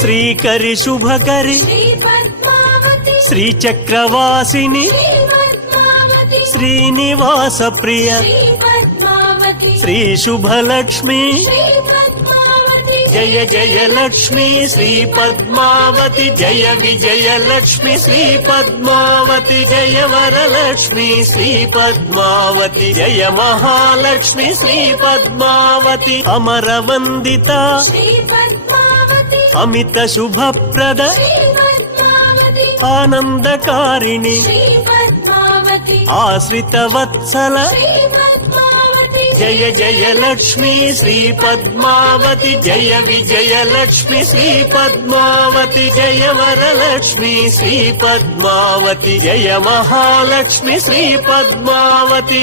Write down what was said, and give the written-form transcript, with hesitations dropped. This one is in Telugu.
శ్రీకరి శుభకరి శ్రీచక్రవాసిని శ్రీనివాస ప్రియ శ్రీ శుభలక్ష్మి జయ జయ లక్ష్మి శ్రీ పద్మావతి జయ విజయ లక్ష్మి శ్రీ పద్మావతి జయ వరలక్ష్మి శ్రీ పద్మావతి జయ మహాలక్ష్మి శ్రీ పద్మావతి అమర వందిత అమిత శుభప్రద ఆనందకారిణి ఆశ్రిత వత్సల జయ జయ లక్ష్మి శ్రీ పద్మావతి జయ విజయ లక్ష్మి శ్రీ పద్మావతి జయ వరలక్ష్మి శ్రీ పద్మావతి జయ మహాలక్ష్మి శ్రీ పద్మావతి